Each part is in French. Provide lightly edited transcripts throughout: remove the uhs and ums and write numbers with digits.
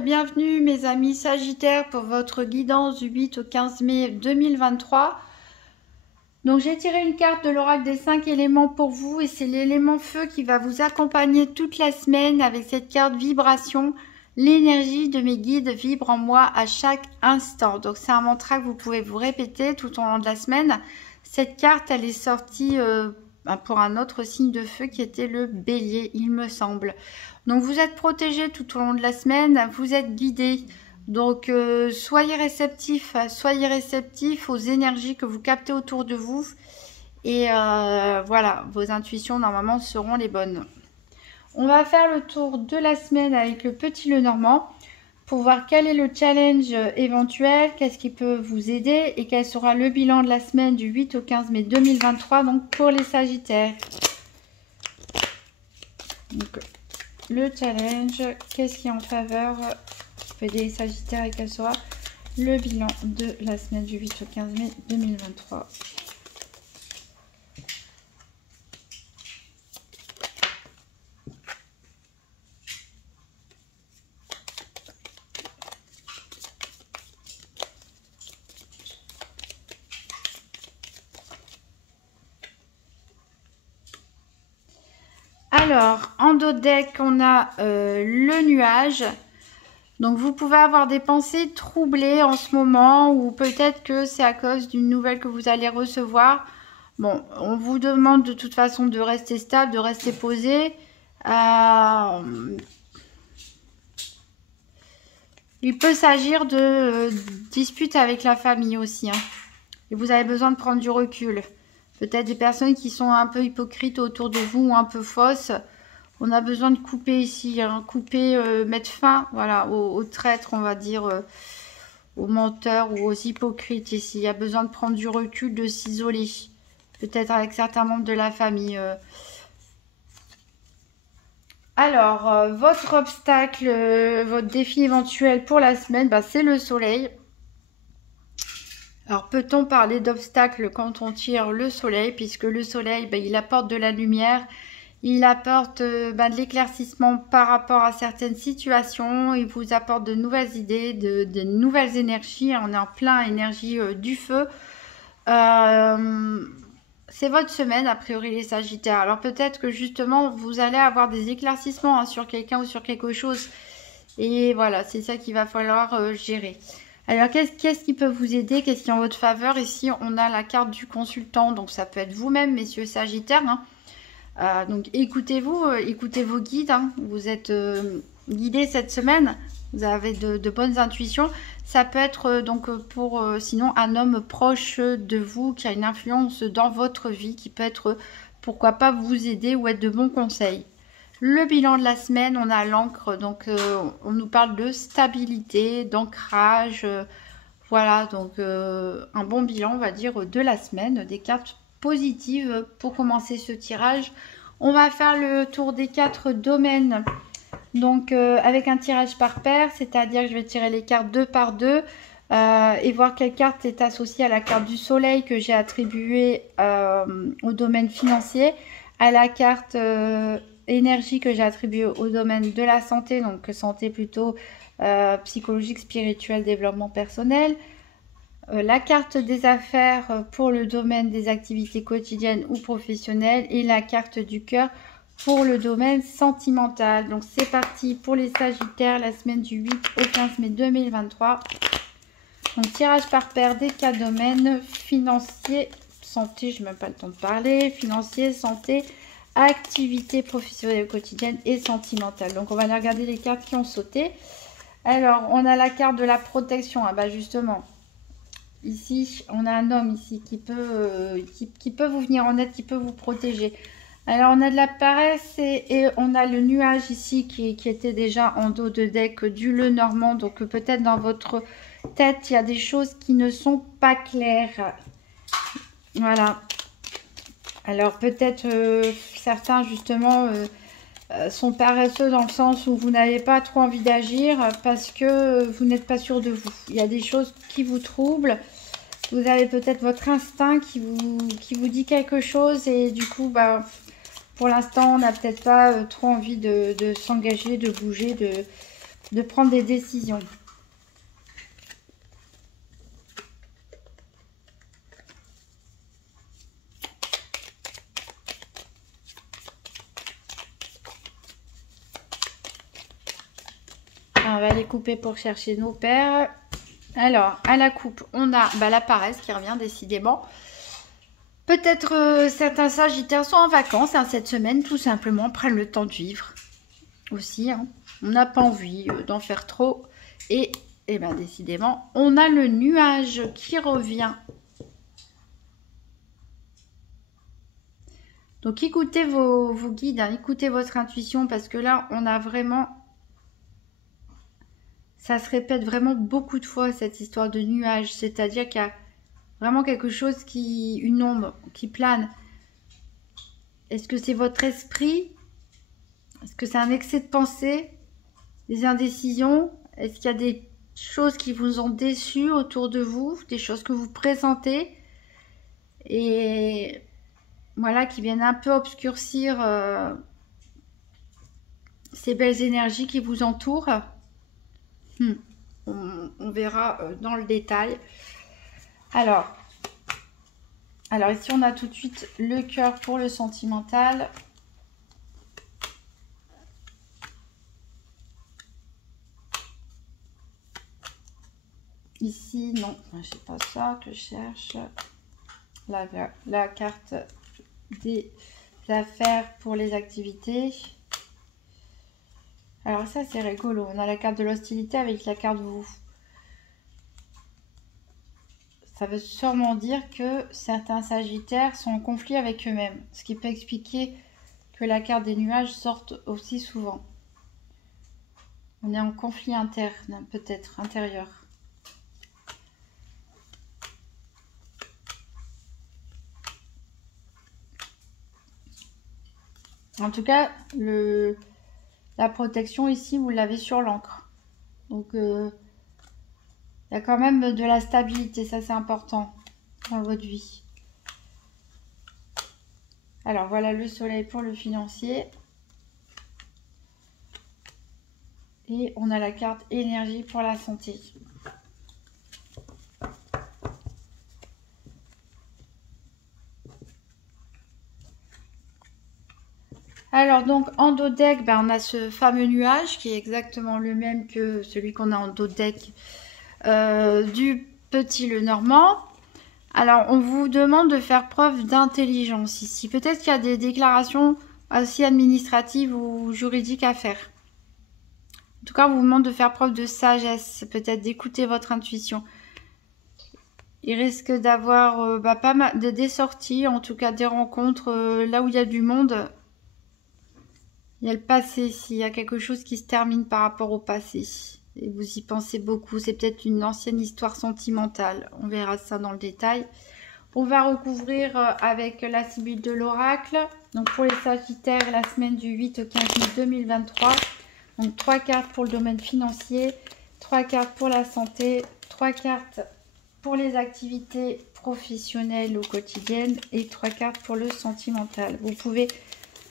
et bienvenue mes amis Sagittaires pour votre guidance du 8 au 15 mai 2023. Donc j'ai tiré une carte de l'oracle des 5 éléments pour vous et c'est l'élément feu qui va vous accompagner toute la semaine avec cette carte vibration. L'énergie de mes guides vibre en moi à chaque instant. Donc c'est un mantra que vous pouvez vous répéter tout au long de la semaine. Cette carte elle est sortie pour un autre signe de feu qui était le bélier il me semble. Donc vous êtes protégés tout au long de la semaine, vous êtes guidés. Donc soyez réceptifs aux énergies que vous captez autour de vous. Et voilà, vos intuitions normalement seront les bonnes. On va faire le tour de la semaine avec le petit Lenormand pour voir quel est le challenge éventuel, qu'est-ce qui peut vous aider et quel sera le bilan de la semaine du 8 au 15 mai 2023 donc pour les Sagittaires. Donc, le challenge, qu'est-ce qui est en faveur peut aider les Sagittaires et quel sera le bilan de la semaine du 8 au 15 mai 2023. Alors, en dos de deck, on a le nuage. Donc, vous pouvez avoir des pensées troublées en ce moment ou peut-être que c'est à cause d'une nouvelle que vous allez recevoir. Bon, on vous demande de toute façon de rester stable, de rester posé. Il peut s'agir de disputes avec la famille aussi. Hein. Et vous avez besoin de prendre du recul. Peut-être des personnes qui sont un peu hypocrites autour de vous ou un peu fausses. On a besoin de couper ici, hein, mettre fin voilà, aux traîtres, on va dire, aux menteurs ou aux hypocrites ici. Il y a besoin de prendre du recul, de s'isoler. Peut-être avec certains membres de la famille. Alors, votre obstacle, votre défi éventuel pour la semaine, bah, c'est le soleil. Alors, peut-on parler d'obstacle quand on tire le soleil, puisque le soleil, il apporte de la lumière, il apporte de l'éclaircissement par rapport à certaines situations, il vous apporte de nouvelles idées, de nouvelles énergies, on est en plein énergie du feu. C'est votre semaine, a priori, les Sagittaires. Alors, peut-être que justement, vous allez avoir des éclaircissements hein, sur quelqu'un ou sur quelque chose. Et voilà, c'est ça qu'il va falloir gérer. Alors, qu'est-ce qui peut vous aider? Qu'est-ce qui est en votre faveur? Ici, on a la carte du consultant. Donc, ça peut être vous-même, messieurs Sagittaires. Hein. Donc, écoutez-vous, écoutez vos guides. Hein. Vous êtes guidés cette semaine. Vous avez de bonnes intuitions. Ça peut être donc pour sinon un homme proche de vous qui a une influence dans votre vie. Qui peut être, pourquoi pas, vous aider ou être de bons conseils. Le bilan de la semaine, on a l'encre, donc on nous parle de stabilité, d'ancrage, voilà, donc un bon bilan, on va dire, de la semaine, des cartes positives pour commencer ce tirage. On va faire le tour des 4 domaines, donc avec un tirage par paire, c'est-à-dire que je vais tirer les cartes 2 par 2 et voir quelle carte est associée à la carte du soleil que j'ai attribuée au domaine financier, à la carte... énergie que j'ai attribuée au domaine de la santé, donc santé plutôt psychologique, spirituelle, développement personnel. La carte des affaires pour le domaine des activités quotidiennes ou professionnelles et la carte du cœur pour le domaine sentimental. Donc c'est parti pour les Sagittaires, la semaine du 8 au 15 mai 2023. Donc tirage par paire des 4 domaines, financier, santé, je n'ai même pas le temps de parler, financier, santé, activité professionnelle quotidienne et sentimentale. Donc on va aller regarder les cartes qui ont sauté. Alors on a la carte de la protection. Ah bah justement, ici on a un homme ici qui peut vous venir en aide, qui peut vous protéger. Alors on a de la paresse et on a le nuage ici qui était déjà en dos de deck du Lenormand. Donc peut-être dans votre tête il y a des choses qui ne sont pas claires. Voilà. Alors peut-être certains justement sont paresseux dans le sens où vous n'avez pas trop envie d'agir parce que vous n'êtes pas sûr de vous. Il y a des choses qui vous troublent. Vous avez peut-être votre instinct qui vous dit quelque chose et du coup, pour l'instant, on n'a peut-être pas trop envie de s'engager, de bouger, de prendre des décisions. On va les couper pour chercher nos paires. Alors, à la coupe, on a la paresse qui revient décidément. Peut-être certains sagittaires sont en vacances cette semaine, tout simplement, prennent le temps de vivre aussi. Hein. On n'a pas envie d'en faire trop. Et bien, décidément, on a le nuage qui revient. Donc, écoutez vos guides, hein, écoutez votre intuition, parce que là, on a vraiment... Ça se répète vraiment beaucoup de fois, cette histoire de nuage. C'est-à-dire qu'il y a vraiment quelque chose une ombre qui plane. Est-ce que c'est votre esprit? Est-ce que c'est un excès de pensée? Des indécisions? Est-ce qu'il y a des choses qui vous ont déçu autour de vous? Des choses que vous présentez? Et voilà, qui viennent un peu obscurcir ces belles énergies qui vous entourent. On verra dans le détail. Alors ici on a tout de suite le cœur pour le sentimental. Ici non, c'est pas ça que je cherche. La carte des affaires pour les activités. Alors ça c'est rigolo, on a la carte de l'hostilité avec la carte vous. Ça veut sûrement dire que certains sagittaires sont en conflit avec eux-mêmes, ce qui peut expliquer que la carte des nuages sorte aussi souvent. On est en conflit interne, peut-être intérieur. En tout cas, la protection ici, vous l'avez sur l'encre. Donc, il y a quand même de la stabilité, ça c'est important dans votre vie. Alors, voilà le soleil pour le financier. Et on a la carte énergie pour la santé. Alors donc en dos deck, on a ce fameux nuage qui est exactement le même que celui qu'on a en dos deck du petit Lenormand. Alors on vous demande de faire preuve d'intelligence ici. Peut-être qu'il y a des déclarations aussi administratives ou juridiques à faire. En tout cas, on vous demande de faire preuve de sagesse, peut-être d'écouter votre intuition. Il risque d'avoir pas mal des sorties, en tout cas des rencontres là où il y a du monde. Il y a le passé, s'il y a quelque chose qui se termine par rapport au passé. Et vous y pensez beaucoup. C'est peut-être une ancienne histoire sentimentale. On verra ça dans le détail. On va recouvrir avec la Sibylle de l'Oracle. Donc pour les Sagittaires, la semaine du 8 au 15 mai 2023. Donc 3 cartes pour le domaine financier, 3 cartes pour la santé, 3 cartes pour les activités professionnelles ou quotidiennes et 3 cartes pour le sentimental. Vous pouvez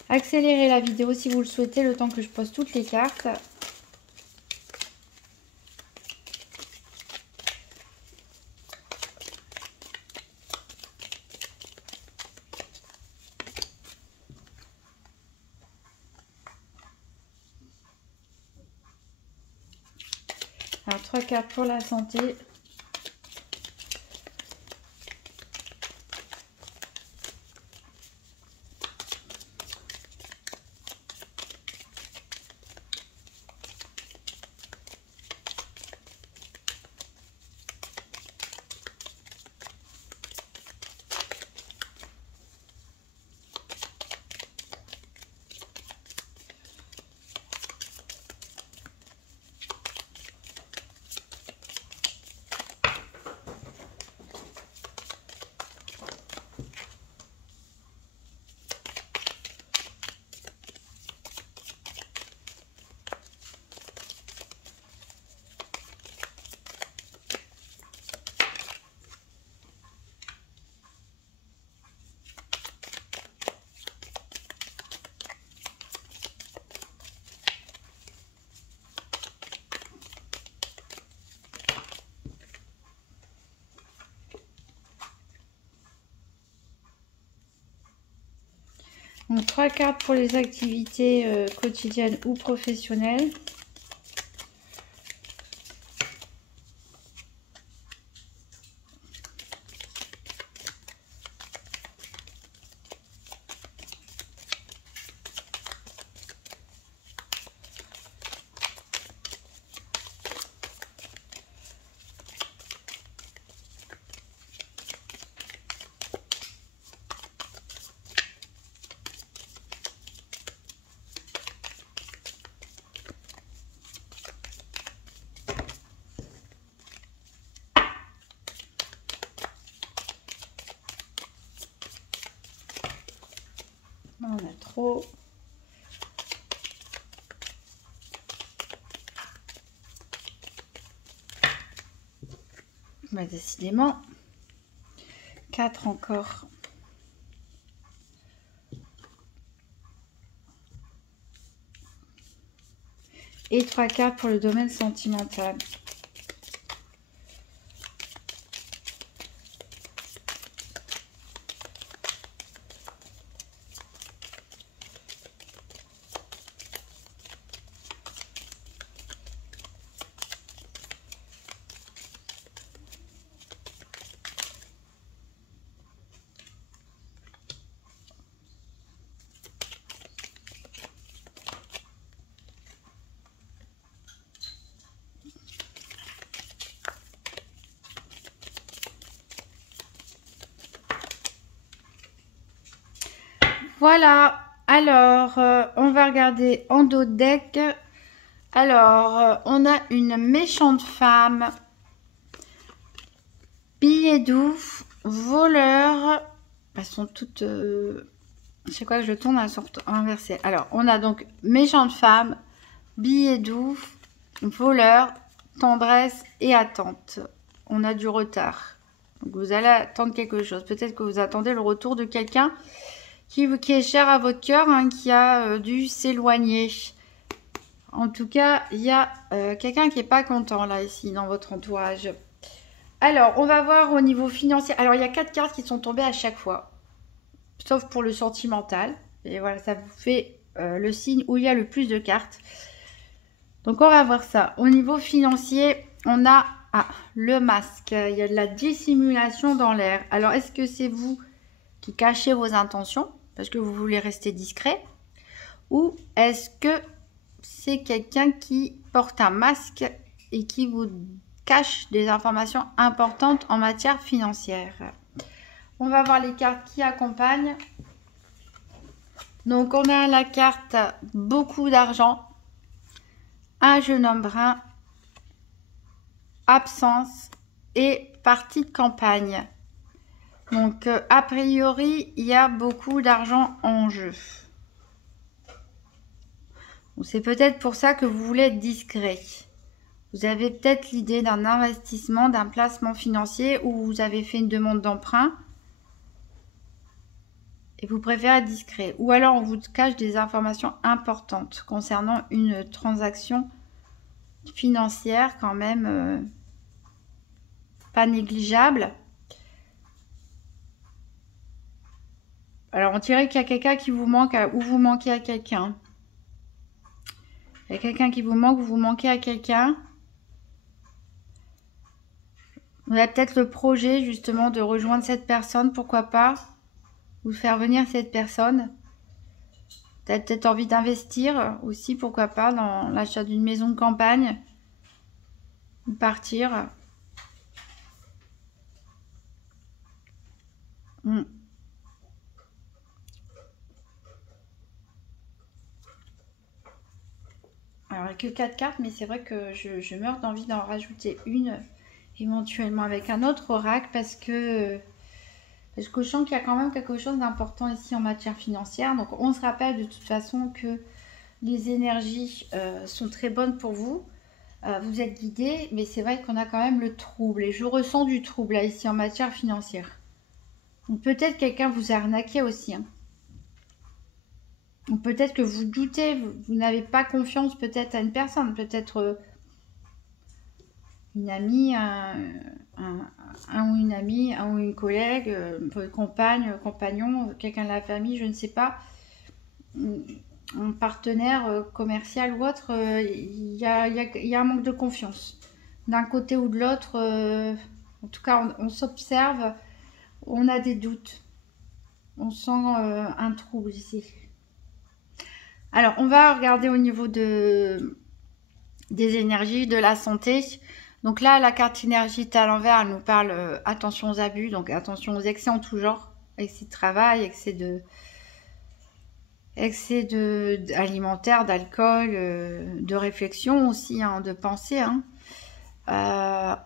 accélérer la vidéo si vous le souhaitez, le temps que je pose toutes les cartes. Alors, 3 cartes pour la santé. Donc 3 cartes pour les activités quotidiennes ou professionnelles. On a trop. Bah, décidément. 4 encore. Et 3 cartes pour le domaine sentimental. Voilà, alors on va regarder en dos de deck. Alors, on a une méchante femme, billet doux, voleur. Elles sont toutes... je sais quoi que je tourne, elles sont inversées. Alors, on a donc méchante femme, billet doux, voleur, tendresse et attente. On a du retard. Donc, vous allez attendre quelque chose. Peut-être que vous attendez le retour de quelqu'un qui est cher à votre cœur, hein, qui a dû s'éloigner. En tout cas, il y a quelqu'un qui n'est pas content là, ici, dans votre entourage. Alors, on va voir au niveau financier. Alors, il y a 4 cartes qui sont tombées à chaque fois. Sauf pour le sentimental. Et voilà, ça vous fait le signe où il y a le plus de cartes. Donc, on va voir ça. Au niveau financier, on a le masque. Il y a de la dissimulation dans l'air. Alors, est-ce que c'est vous qui cachez vos intentions parce que vous voulez rester discret? Ou est-ce que c'est quelqu'un qui porte un masque et qui vous cache des informations importantes en matière financière? On va voir les cartes qui accompagnent. Donc, on a la carte beaucoup d'argent, un jeune homme brun, absence et partie de campagne. Donc, a priori, il y a beaucoup d'argent en jeu. C'est peut-être pour ça que vous voulez être discret. Vous avez peut-être l'idée d'un investissement, d'un placement financier où vous avez fait une demande d'emprunt et vous préférez être discret. Ou alors on vous cache des informations importantes concernant une transaction financière quand même pas négligeable. Alors on dirait qu'il y a quelqu'un qui vous manque ou vous manquez à quelqu'un. Il y a quelqu'un qui vous manque ou vous manquez à quelqu'un. Vous avez peut-être le projet justement de rejoindre cette personne, pourquoi pas, ou faire venir cette personne. Vous avez peut-être envie d'investir aussi, pourquoi pas, dans l'achat d'une maison de campagne, ou partir. Alors, il n'y a que 4 cartes, mais c'est vrai que je meurs d'envie d'en rajouter une, éventuellement avec un autre oracle, parce que je sens qu'il y a quand même quelque chose d'important ici en matière financière. Donc, on se rappelle de toute façon que les énergies sont très bonnes pour vous. Vous êtes guidé, mais c'est vrai qu'on a quand même le trouble. Et je ressens du trouble là, ici en matière financière. Donc, peut-être quelqu'un vous a arnaqué aussi, hein. Peut-être que vous doutez, vous n'avez pas confiance peut-être à une personne, peut-être une amie, un ou une amie, un ou une collègue, votre compagne, compagnon, quelqu'un de la famille, je ne sais pas. un partenaire commercial ou autre, il y a un manque de confiance. D'un côté ou de l'autre, en tout cas, on s'observe, on a des doutes. On sent un trouble ici. Alors, on va regarder au niveau des énergies, de la santé. Donc là, la carte énergie à l'envers, elle nous parle attention aux abus, donc attention aux excès en tout genre, excès de travail, excès alimentaire, d'alcool, de réflexion aussi, hein, de pensée. Hein.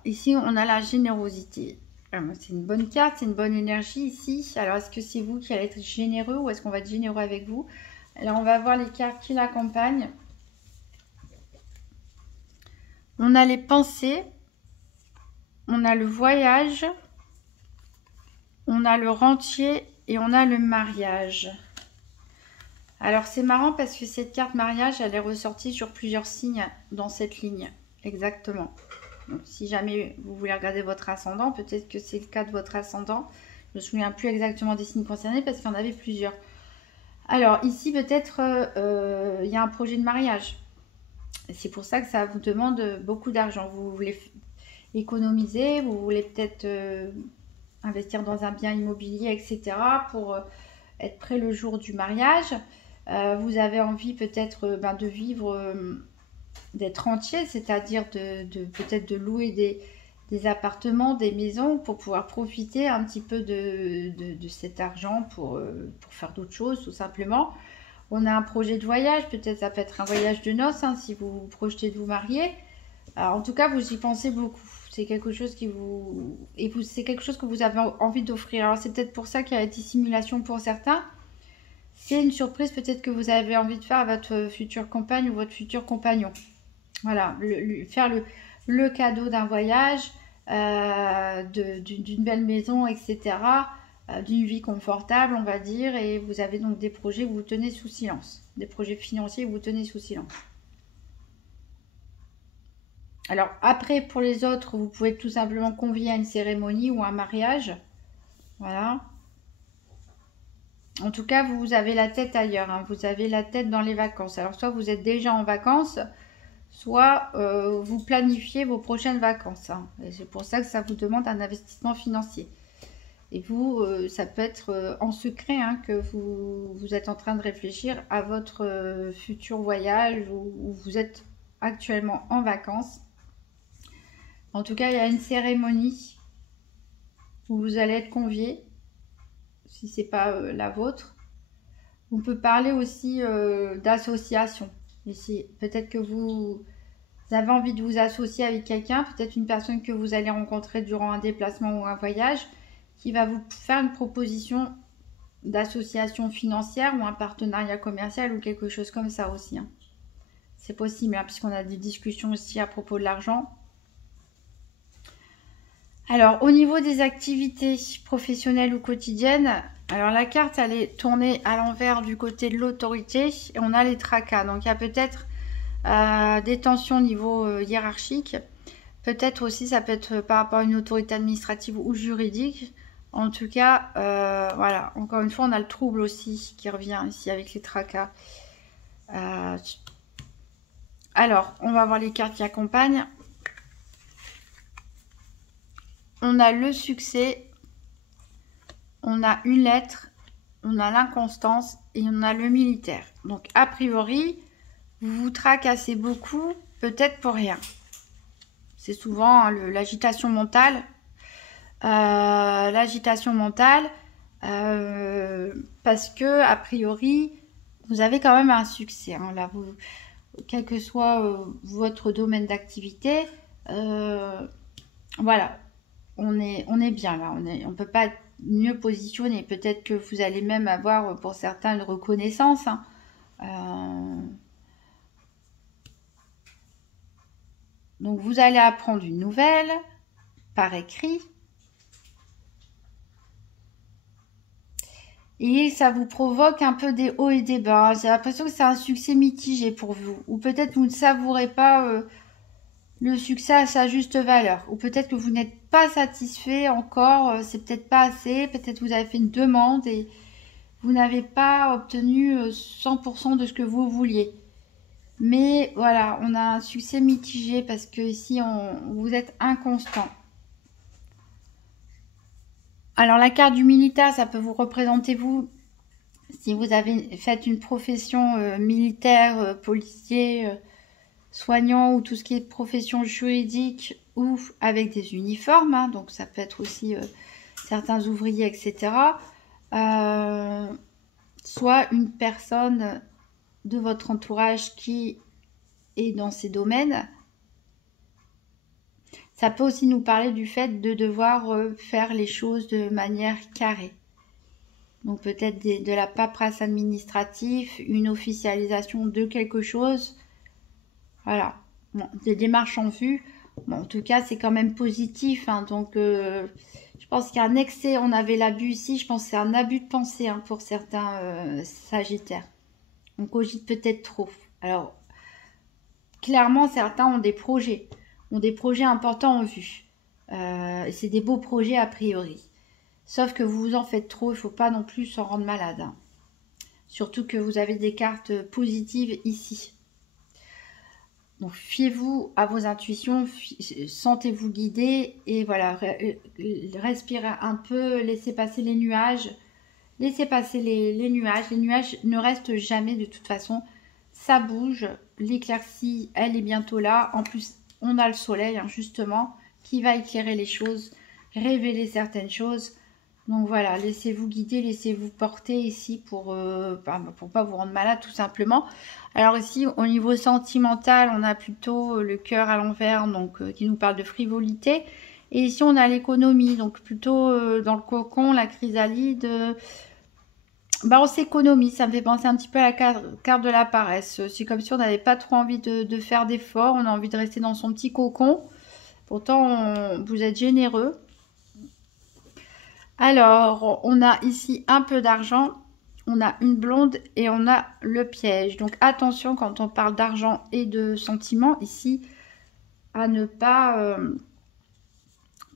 Ici, on a la générosité. C'est une bonne carte, c'est une bonne énergie ici. Alors, est-ce que c'est vous qui allez être généreux ou est-ce qu'on va être généreux avec vous? Alors, on va voir les cartes qui l'accompagnent. On a les pensées, on a le voyage, on a le rentier et on a le mariage. Alors, c'est marrant parce que cette carte mariage, elle est ressortie sur plusieurs signes dans cette ligne. Exactement. Donc, si jamais vous voulez regarder votre ascendant, peut-être que c'est le cas de votre ascendant. Je ne me souviens plus exactement des signes concernés parce qu'il y en avait plusieurs. Alors, ici, peut-être, il y a un projet de mariage. C'est pour ça que ça vous demande beaucoup d'argent. Vous voulez économiser, vous voulez peut-être investir dans un bien immobilier, etc. pour être prêt le jour du mariage. Vous avez envie peut-être de vivre, d'être rentier, c'est-à-dire peut-être de louer des appartements, des maisons pour pouvoir profiter un petit peu de cet argent pour faire d'autres choses tout simplement. On a un projet de voyage, peut-être ça peut être un voyage de noces hein, si vous vous projetez de vous marier. Alors, en tout cas, vous y pensez beaucoup. C'est quelque chose qui vous... Et c'est quelque chose que vous avez envie d'offrir. Alors, c'est peut-être pour ça qu'il y a la dissimulation pour certains. C'est une surprise peut-être que vous avez envie de faire à votre future compagne ou votre futur compagnon. Voilà, faire le cadeau d'un voyage, d'une belle maison, etc. D'une vie confortable, on va dire. Et vous avez donc des projets que vous tenez sous silence. Des projets financiers que vous tenez sous silence. Alors après, pour les autres, vous pouvez tout simplement convier à une cérémonie ou un mariage. Voilà. En tout cas, vous avez la tête ailleurs. Hein. Vous avez la tête dans les vacances. Alors soit vous êtes déjà en vacances, soit vous planifiez vos prochaines vacances. Hein. Et c'est pour ça que ça vous demande un investissement financier. Et vous, ça peut être en secret hein, que vous êtes en train de réfléchir à votre futur voyage où vous êtes actuellement en vacances. En tout cas, il y a une cérémonie où vous allez être convié, si ce n'est pas la vôtre. On peut parler aussi d'association. Ici, peut-être que vous avez envie de vous associer avec quelqu'un, peut-être une personne que vous allez rencontrer durant un déplacement ou un voyage, qui va vous faire une proposition d'association financière ou un partenariat commercial ou quelque chose comme ça aussi. Hein. C'est possible, hein, puisqu'on a des discussions aussi à propos de l'argent. Alors, au niveau des activités professionnelles ou quotidiennes, alors la carte, elle est tournée à l'envers du côté de l'autorité et on a les tracas. Donc, il y a peut-être des tensions au niveau hiérarchique. Peut-être aussi, ça peut être par rapport à une autorité administrative ou juridique. En tout cas, voilà, encore une fois, on a le trouble aussi qui revient ici avec les tracas. Alors, on va voir les cartes qui accompagnent. On a le succès, on a une lettre, on a l'inconstance et on a le militaire. Donc, a priori, vous vous tracassez beaucoup, peut-être pour rien. C'est souvent hein, l'agitation mentale. L'agitation mentale, parce que, a priori, vous avez quand même un succès. Hein. Là, quel que soit votre domaine d'activité, voilà. On est bien là, on peut pas être mieux positionné. Peut-être que vous allez même avoir pour certains une reconnaissance. Hein. Donc vous allez apprendre une nouvelle par écrit. Et ça vous provoque un peu des hauts et des bas. J'ai l'impression que c'est un succès mitigé pour vous. Ou peut-être vous ne savourez pas le succès à sa juste valeur. Ou peut-être que vous n'êtes pas satisfait encore, c'est peut-être pas assez. Peut-être vous avez fait une demande et vous n'avez pas obtenu 100% de ce que vous vouliez. Mais voilà, on a un succès mitigé parce que ici, vous êtes inconstant. Alors la carte du militaire, ça peut vous représenter vous, si vous avez fait une profession militaire, policier, soignant ou tout ce qui est profession juridique ou avec des uniformes, hein, donc ça peut être aussi certains ouvriers, etc. Soit une personne de votre entourage qui est dans ces domaines. Ça peut aussi nous parler du fait de devoir faire les choses de manière carrée. Donc peut-être de la paperasse administrative, une officialisation de quelque chose. Voilà, bon, des démarches en vue. Bon, en tout cas, c'est quand même positif. Hein, donc je pense qu'il y a un excès, on avait l'abus ici. Je pense que c'est un abus de pensée hein, pour certains sagittaires. On cogite peut-être trop. Alors, clairement, certains ont des projets importants en vue. C'est des beaux projets a priori. Sauf que vous en faites trop, il ne faut pas non plus s'en rendre malade. Hein. Surtout que vous avez des cartes positives ici. Donc fiez-vous à vos intuitions, sentez-vous guider et voilà, respirez un peu, laissez passer les nuages. Laissez passer les nuages. Les nuages ne restent jamais de toute façon. Ça bouge. L'éclaircie, elle est bientôt là. En plus, on a le soleil, hein, justement, qui va éclairer les choses, révéler certaines choses. Donc voilà, laissez-vous guider, laissez-vous porter ici pour pas vous rendre malade, tout simplement. Alors ici, au niveau sentimental, on a plutôt le cœur à l'envers, donc qui nous parle de frivolité. Et ici, on a l'économie, donc plutôt dans le cocon, la chrysalide. On s'économise, ça me fait penser un petit peu à la carte de la paresse. C'est comme si on n'avait pas trop envie de faire d'efforts, on a envie de rester dans son petit cocon. Pourtant, vous êtes généreux. Alors, on a ici un peu d'argent, on a une blonde et on a le piège. Donc attention quand on parle d'argent et de sentiments, ici, à ne pas,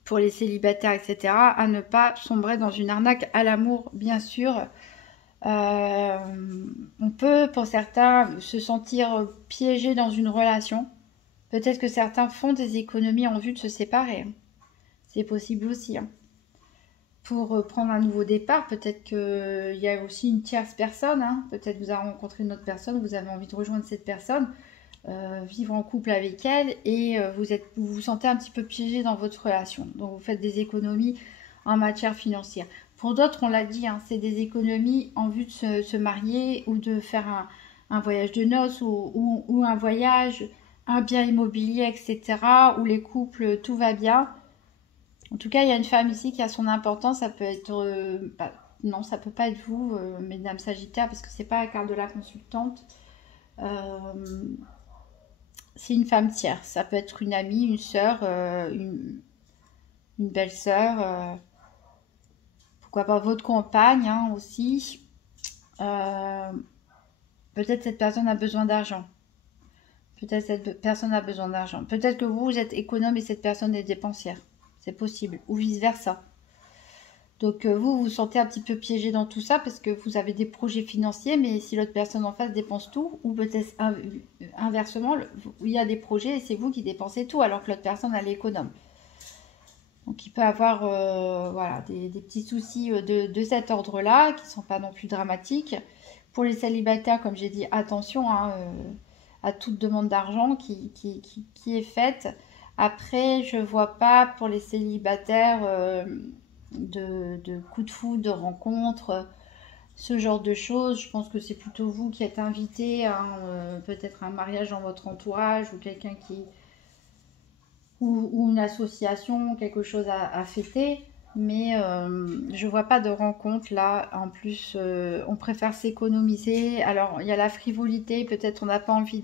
pour les célibataires, etc., à ne pas sombrer dans une arnaque à l'amour, bien sûr. On peut, pour certains, se sentir piégé dans une relation. Peut-être que certains font des économies en vue de se séparer. C'est possible aussi. Hein. Pour prendre un nouveau départ, peut-être qu'il y a aussi une tierce personne. Hein. Peut-être vous avez rencontré une autre personne, vous avez envie de rejoindre cette personne, vivre en couple avec elle et vous vous sentez un petit peu piégé dans votre relation. Donc vous faites des économies en matière financière. Pour d'autres, on l'a dit, hein, c'est des économies en vue de se marier ou de faire un voyage de noces ou un voyage, un bien immobilier, etc. Où les couples, tout va bien. En tout cas, il y a une femme ici qui a son importance. Ça peut être... non, ça peut pas être vous, mesdames Sagittaires, parce que c'est pas la carte de la consultante. C'est une femme tierce. Ça peut être une amie, une sœur, une belle-sœur... pourquoi pas votre compagne hein, aussi. Peut-être cette personne a besoin d'argent. Peut-être cette personne a besoin d'argent. Peut-être que vous êtes économe et cette personne est dépensière. C'est possible. Ou vice-versa. Donc vous vous sentez un petit peu piégé dans tout ça parce que vous avez des projets financiers, mais si l'autre personne en face dépense tout, ou peut-être inversement, il y a des projets et c'est vous qui dépensez tout alors que l'autre personne elle est économe. Donc il peut avoir voilà, des petits soucis de cet ordre-là qui ne sont pas non plus dramatiques. Pour les célibataires, comme j'ai dit, attention hein, à toute demande d'argent qui est faite. Après, je ne vois pas pour les célibataires de coups de foudre, de rencontres, ce genre de choses. Je pense que c'est plutôt vous qui êtes invité à peut-être un mariage dans votre entourage ou quelqu'un qui... Ou une association, quelque chose à fêter, mais je vois pas de rencontre là. En plus, on préfère s'économiser. Alors, il y a la frivolité, peut-être on n'a pas envie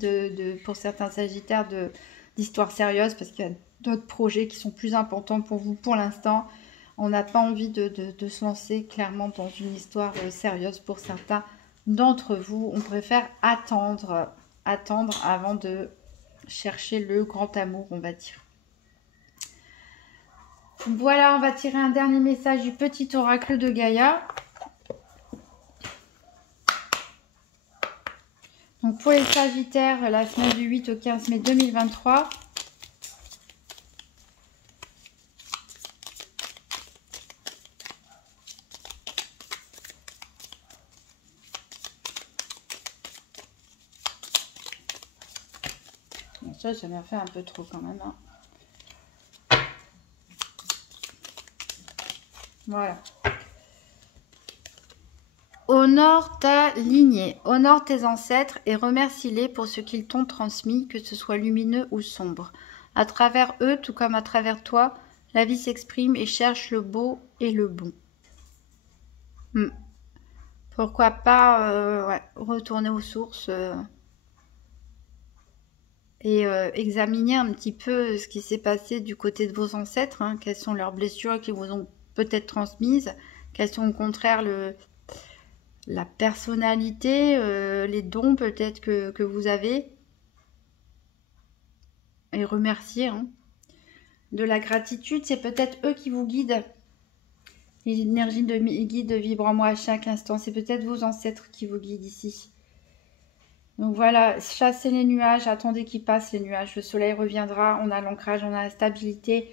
pour certains sagittaires d'histoires sérieuses parce qu'il y a d'autres projets qui sont plus importants pour vous pour l'instant. On n'a pas envie de se lancer clairement dans une histoire sérieuse pour certains d'entre vous. On préfère attendre avant de chercher le grand amour, on va dire. Voilà, on va tirer un dernier message du petit oracle de Gaïa. Donc pour les Sagittaires, la semaine du 8 au 15 mai 2023. Bon, ça m'a fait un peu trop quand même. Hein. Voilà. Honore ta lignée, honore tes ancêtres et remercie-les pour ce qu'ils t'ont transmis, que ce soit lumineux ou sombre. À travers eux, tout comme à travers toi, la vie s'exprime et cherche le beau et le bon. Pourquoi pas ouais, retourner aux sources et examiner un petit peu ce qui s'est passé du côté de vos ancêtres, hein, quelles sont leurs blessures qui vous ont peut-être transmises, quelles sont au contraire la personnalité, les dons peut-être que vous avez. Et remercier. Hein. De la gratitude, c'est peut-être eux qui vous guident. L'énergie de guide vibre en moi à chaque instant. C'est peut-être vos ancêtres qui vous guident ici. Donc voilà, chassez les nuages, attendez qu'ils passent les nuages. Le soleil reviendra, on a l'ancrage, on a la stabilité.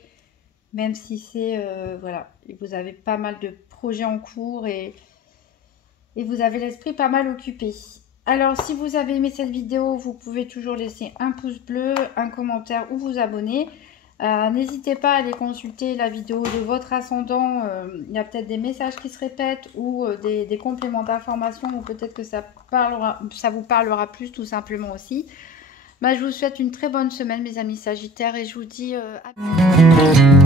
Même si c'est, voilà, vous avez pas mal de projets en cours et vous avez l'esprit pas mal occupé. Alors, si vous avez aimé cette vidéo, vous pouvez toujours laisser un pouce bleu, un commentaire ou vous abonner. N'hésitez pas à aller consulter la vidéo de votre ascendant. Il y a peut-être des messages qui se répètent ou des compléments d'information ou peut-être que ça vous parlera plus tout simplement aussi. Je vous souhaite une très bonne semaine mes amis Sagittaires et je vous dis à bientôt.